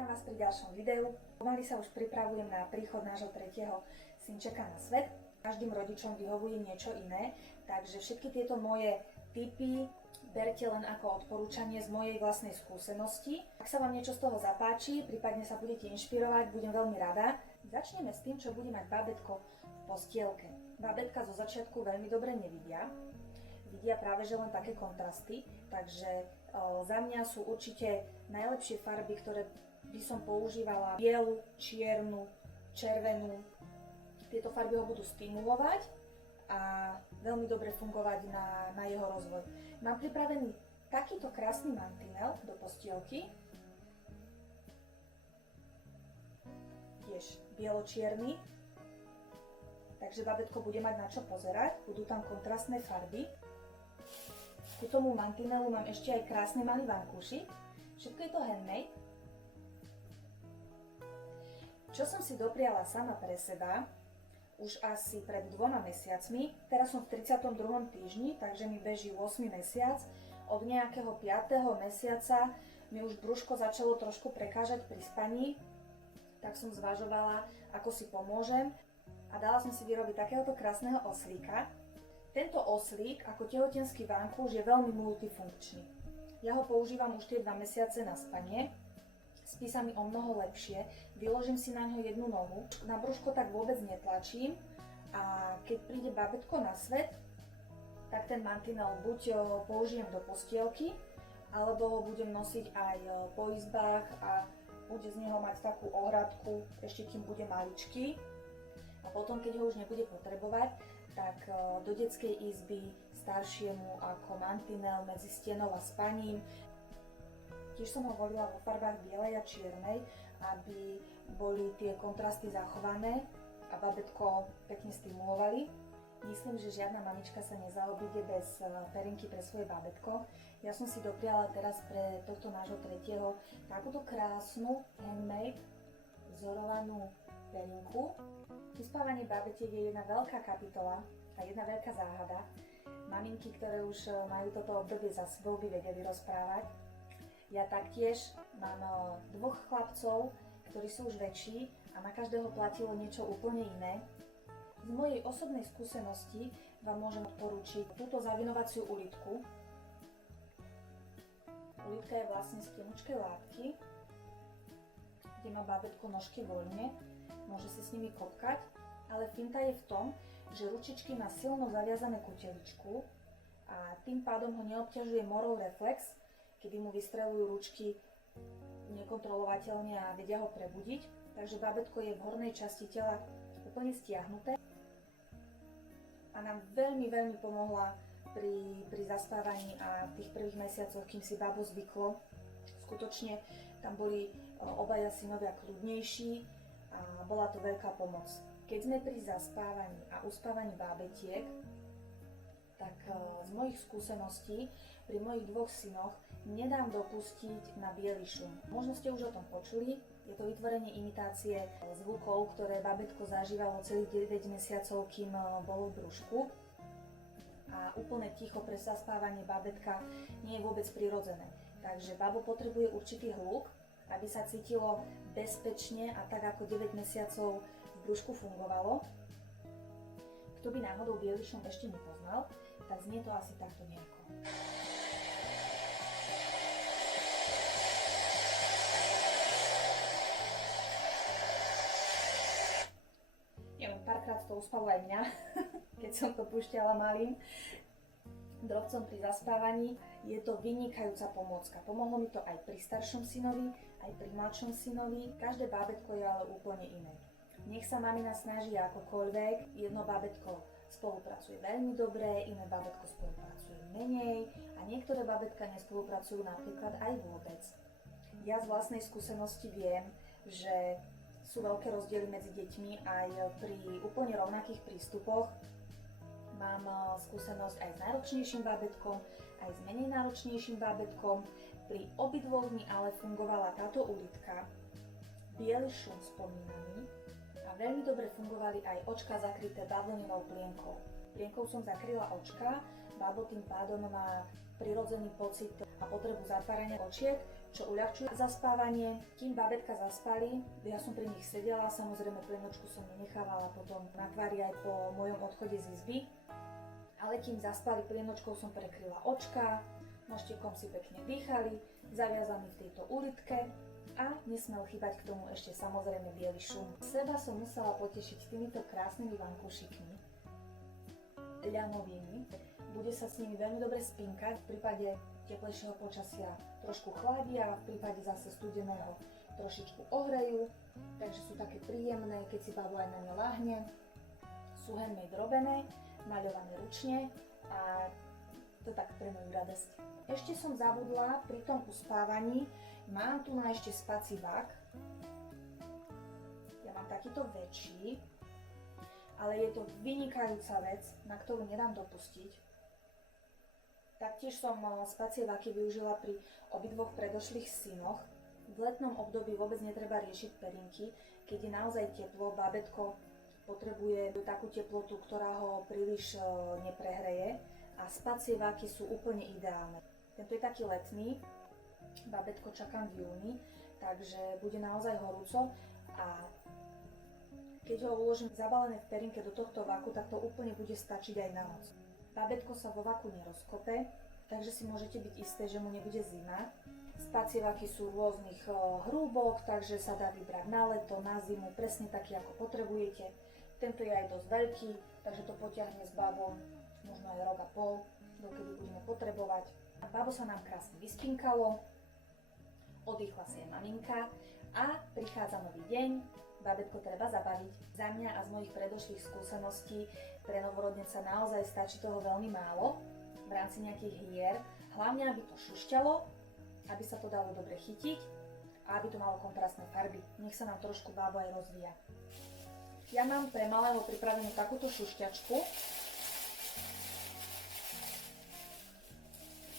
Vítam vás pri ďalšom videu. Pomaly sa už pripravujem na príchod nášho tretieho synčeka na svet. Každým rodičom vyhovuje niečo iné, takže všetky tieto moje tipy berte len ako odporúčanie z mojej vlastnej skúsenosti. Ak sa vám niečo z toho zapáči, prípadne sa budete inšpirovať, budem veľmi rada. Začneme s tým, čo bude mať bábätko v postielke. Bábätka zo začiatku veľmi dobre nevidia. Vidia práve že len také kontrasty, takže za mňa sú určite najlepšie farby, ktoré by som používala bielu, čiernu, červenú. Tieto farby ho budú stimulovať a veľmi dobre fungovať na jeho rozvoj. Mám pripravený takýto krásny mantinel do postielky. Tiež bielo-čierny. Takže bábätko bude mať na čo pozerať. Budú tam kontrastné farby. Ku tomu mantinelu mám ešte aj krásny malý vankúšik. Všetko je to handmade. Čo som si dopriala sama pre seba, už asi pred 2 mesiacmi, teraz som v 32. týždni, takže mi beží 8. mesiac. Od nejakého 5. mesiaca mi už brúško začalo trošku prekážať pri spaní, tak som zvažovala, ako si pomôžem a dala som si vyrobiť takéhoto krásneho oslíka. Tento oslík ako tehotenský vankúš je veľmi multifunkčný. Ja ho používam už tie 2 mesiace na spanie. Spí sa mi o mnoho lepšie, vyložím si na ňo jednu nohu, na brúško tak vôbec netlačím a keď príde bábätko na svet, tak ten mantinel buď použijem do postielky, alebo ho budem nosiť aj po izbách a bude z neho mať takú ohradku, ešte kým bude maličký. A potom, keď ho už nebude potrebovať, tak do detskej izby staršiemu ako mantinel medzi stenou a spaním. Tiež som ho volila vo farbách bielej a čiernej, aby boli tie kontrasty zachované a bábätko pekne stimulovali. Myslím, že žiadna mamička sa nezaobíde bez perinky pre svoje bábätko. Ja som si dopriala teraz pre tohto nášho tretieho takúto krásnu handmade vzorovanú perinku. Uspávanie bábätiek je jedna veľká kapitola a jedna veľká záhada. Maminky, ktoré už majú toto obdobie za sebou, by vedeli rozprávať. Ja taktiež mám 2 chlapcov, ktorí sú už väčší a na každého platilo niečo úplne iné. Z mojej osobnej skúsenosti vám môžem odporúčiť túto zavinovaciu ulitku. Ulitka je vlastne z tenučkej látky, kde má bábätko nožky voľne, môže si s nimi kopkať, ale finta je v tom, že ručičky má silno zaviazané kuteličku a tým pádom ho neobťažuje morov reflex, kedy mu vystreľujú ručky nekontrolovateľne a vedia ho prebudiť. Takže bábätko je v hornej časti tela úplne stiahnuté a nám veľmi pomohla pri zaspávaní a v tých prvých mesiacoch, kým si bábo zvyklo. Skutočne tam boli obaja synovia kľudnejší a bola to veľká pomoc. Keď sme pri zaspávaní a uspávaní bábätiek, tak z mojich skúseností pri mojich 2 synoch nedám dopustiť na biely šum. Možno ste už o tom počuli, je to vytvorenie imitácie zvukov, ktoré bábätko zažívalo celých 9 mesiacov, kým bolo v brúšku. A úplne ticho pre zaspávanie bábätka nie je vôbec prirodzené. Takže bábo potrebuje určitý hluk, aby sa cítilo bezpečne a tak ako 9 mesiacov v brúšku fungovalo. Kto by náhodou biely šum ešte nepoznal, tak znie to asi takto nejako. Neviem, párkrát to uspalo aj mňa, keď som to púšťala malým drobcom pri zaspávaní. Je to vynikajúca pomôcka. Pomohlo mi to aj pri staršom synovi, aj pri mladšom synovi. Každé bábätko je ale úplne iné. Nech sa mamina snaží akokoľvek, jedno bábätko spolupracuje veľmi dobre, iné bábätko spolupracuje menej a niektoré bábätka nespolupracujú napríklad aj vôbec. Ja z vlastnej skúsenosti viem, že sú veľké rozdiely medzi deťmi aj pri úplne rovnakých prístupoch. Mám skúsenosť aj s náročnejším bábätkom, aj s menej náročnejším bábätkom. Pri obidvoch mi ale fungovala táto ulitka, biely šum spomínaný a veľmi dobre fungovali aj očká zakryté bavlnenou plienkou. Plienkou som zakryla očka, bábo tým pádom má prirodzený pocit a potrebu zatvárania očiek, čo uľahčuje zaspávanie. Kým bábätka zaspali, ja som pri nich sedela, samozrejme plienočku som nenechávala potom na tvári aj po mojom odchode z izby. Ale kým zaspali, plienočkou som prekryla očka, moštikom si pekne dýchali, zaviazaní v tejto ulitke a nesmel chýbať k tomu ešte samozrejme biely šum. Seba som musela potešiť týmito krásnymi vankúšikmi, ľanovými. Bude sa s nimi veľmi dobre spinkať, v prípade teplejšieho počasia trošku chladia, v prípade zase studeného trošičku ohrejú, takže sú také príjemné, keď si babo aj na ne láhne. Sú handmade robené, maľované ručne a to tak pre moju radosť. Ešte som zabudla pri tom uspávaní, mám tu na ešte spací vak. Ja mám takýto väčší, ale je to vynikajúca vec, na ktorú nedám dopustiť. Taktiež som spacie vaky využila pri obidvoch predošlých synoch. V letnom období vôbec netreba riešiť perinky, keď je naozaj teplo, bábätko potrebuje takú teplotu, ktorá ho príliš neprehreje a spacie vaky sú úplne ideálne. Tento je taký letný, bábätko čakám v júni, takže bude naozaj horúco a keď ho uložím zabalené v perinke do tohto vaku, tak to úplne bude stačiť aj na noc. Bábätko sa vo vaku nerozkope, takže si môžete byť isté, že mu nebude zima. Spacie vaky sú rôznych hrúbok, takže sa dá vybrať na leto, na zimu, presne taký, ako potrebujete. Tento je aj dosť veľký, takže to potiahne s babou možno aj rok a pol, dokedy budeme potrebovať. Babo sa nám krásne vyspinkalo, oddychla si aj maminka a prichádza nový deň. Bábätko treba zabaviť. Za mňa a z mojich predošlých skúseností pre novorodenca naozaj stačí toho veľmi málo v rámci nejakých hier. Hlavne, aby to šušťalo, aby sa to dalo dobre chytiť a aby to malo kontrastné farby. Nech sa nám trošku bábo aj rozvíja. Ja mám pre malého pripravenú takúto šušťačku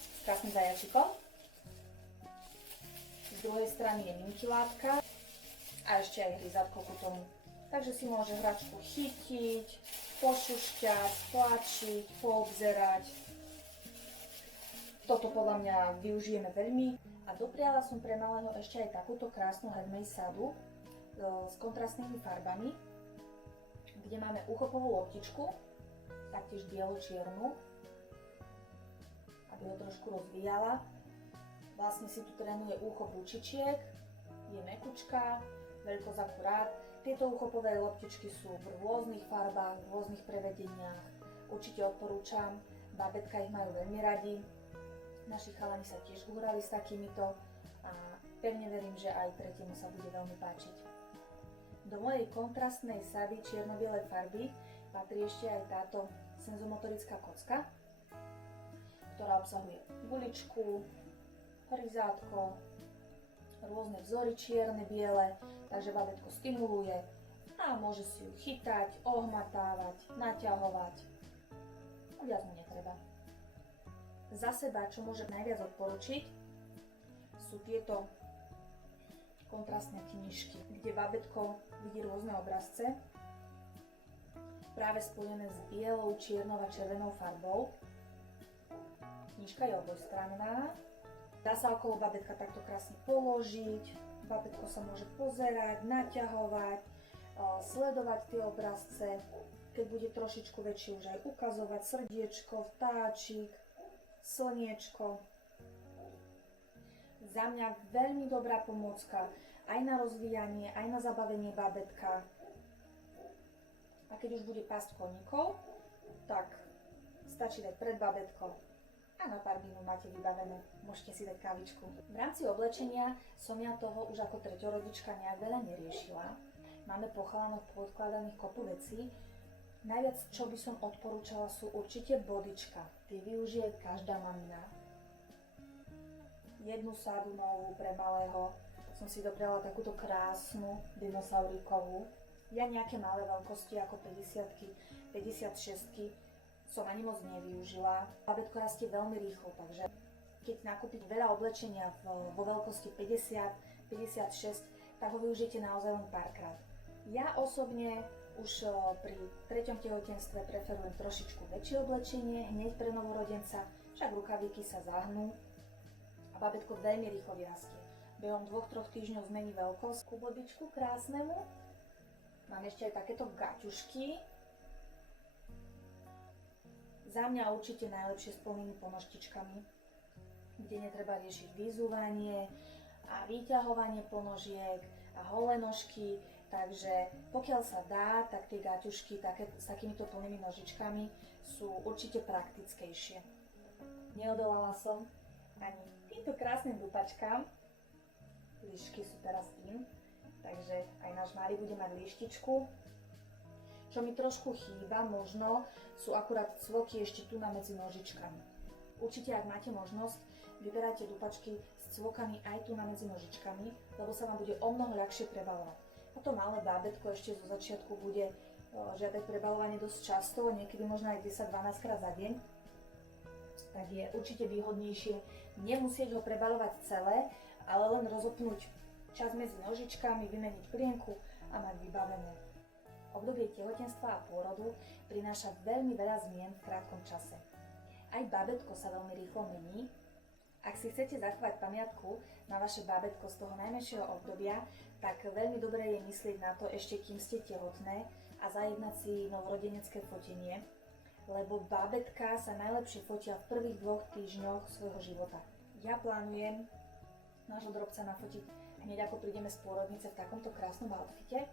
s krásnym zajačikom. Z druhej strany je minkilátka a ešte aj hryzatko ku tomu. Takže si môže hračku chytiť, pošušťať, tlačiť, poobzerať. Toto podľa mňa využijeme veľmi. A dopriala som pre malého ešte aj takúto krásnu handmade sadu s kontrastnými farbami, kde máme uchopovú loptičku, taktiež bielo-čiernu, aby ho trošku rozvíjala. Vlastne si tu trénuje úchop bučičiek, je mekučká, veľkosť akurát. Tieto uchopové loptičky sú v rôznych farbách, v rôznych prevedeniach. Určite odporúčam, bábätka ich majú veľmi radi. Naši chalani sa tiež uhrali s takýmito a pevne verím, že aj tretiemu sa bude veľmi páčiť. Do mojej kontrastnej sady čierno-bielej farby patrí ešte aj táto senzomotorická kocka, ktorá obsahuje guličku, hryzátko, rôzne vzory čierne, biele, takže bábätko stimuluje a môže si ju chytať, ohmatávať, naťahovať. A viac mu netreba. Za seba, čo môžem najviac odporučiť, sú tieto kontrastné knižky, kde bábätko vidí rôzne obrazce, práve spojené s bielou, čiernou a červenou farbou. Knižka je obojstranná. Dá sa okolo bábätka takto krásne položiť, bábätko sa môže pozerať, naťahovať, sledovať tie obrazce, keď bude trošičku väčší už aj ukazovať srdiečko, vtáčik, slniečko. Za mňa veľmi dobrá pomôcka aj na rozvíjanie, aj na zabavenie bábätka. A keď už bude pásť koníkov, tak stačí dať pred bábätko a na pár minút máte vybavené, môžete si dať kávičku. V rámci oblečenia som ja toho už ako treťorodička nejak veľa neriešila. Máme po chalanoch podkladaných kopu vecí. Najviac, čo by som odporúčala, sú určite bodička. Tie využije každá mamina. Jednu sádu novú pre malého. Som si dopriala takúto krásnu dinosauríkovú. Ja nejaké malé veľkosti ako 50-ky, 56-ky som ani moc nevyužila. Bábätko rastie veľmi rýchlo, takže keď nakúpite veľa oblečenia vo veľkosti 50, 56, tak ho využijete naozaj len párkrát. Ja osobne už pri 3. tehotenstve preferujem trošičku väčšie oblečenie, hneď pre novorodenca, však rukavíky sa zahnú a bábätko veľmi rýchlo vyrastie. behom 2-3 týždňov zmení veľkosť ku bodičku krásnemu. Mám ešte aj takéto gaťušky. Za mňa určite najlepšie s plnými ponožtičkami, kde netreba riešiť vyzúvanie a vyťahovanie ponožiek a holé nožky. Takže pokiaľ sa dá, tak tie gaťušky s takýmito plnými nožičkami sú určite praktickejšie. Neodolala som ani týmto krásnym dupačkám. Líšky sú teraz in, takže aj náš malý bude mať líštičku. Čo mi trošku chýba možno, sú akurát cvoky ešte tu medzi nožičkami. Určite, ak máte možnosť, vyberajte dupačky s cvokami aj tu medzi nožičkami, lebo sa vám bude omnoho ľahšie prebalovať. A to malé bábätko ešte zo začiatku bude žiadať prebalovanie dosť často, niekedy možno aj 10-12 krát za deň. Tak je určite výhodnejšie nemusieť ho prebalovať celé, ale len rozopnúť čas medzi nožičkami, vymeniť plienku a mať vybavené. Obdobie tehotenstva a pôrodu prináša veľmi veľa zmien v krátkom čase. Aj bábätko sa veľmi rýchlo mení. Ak si chcete zachovať pamiatku na vaše bábätko z toho najmenšieho obdobia, tak veľmi dobré je myslieť na to ešte kým ste tehotné a zajednať si novorodenecké fotenie, lebo bábätká sa najlepšie fotia v prvých 2 týždňoch svojho života. Ja plánujem nášho drobca nafotiť hneď ako prídeme z pôrodnice v takomto krásnom outfite,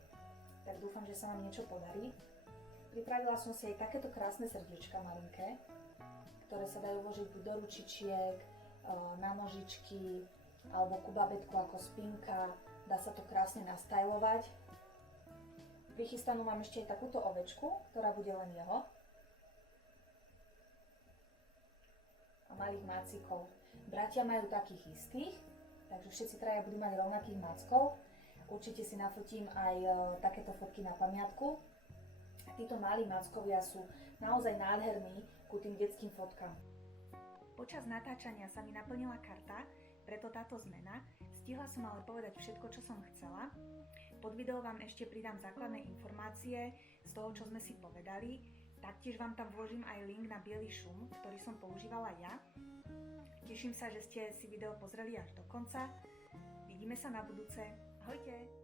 tak dúfam, že sa vám niečo podarí. Pripravila som si aj takéto krásne srdiečka malinké, ktoré sa dajú vložiť buď do ručičiek, na nožičky, alebo ku bábätku ako spinka. Dá sa to krásne nastajlovať. Prichystanú mám ešte aj takúto ovečku, ktorá bude len jeho. A malých mácikov. Bratia majú takých istých, takže všetci traja budú mať rovnakých mackov. Určite si nafotím aj takéto fotky na pamiatku. A títo malí mackovia sú naozaj nádherní ku tým detským fotkám. Počas natáčania sa mi naplnila karta, preto táto zmena. Stihla som ale povedať všetko, čo som chcela. Pod video vám ešte pridám základné informácie z toho, čo sme si povedali. Taktiež vám tam vložím aj link na biely šum, ktorý som používala ja. Teším sa, že ste si video pozreli až do konca. Vidíme sa na budúce. Ahojte!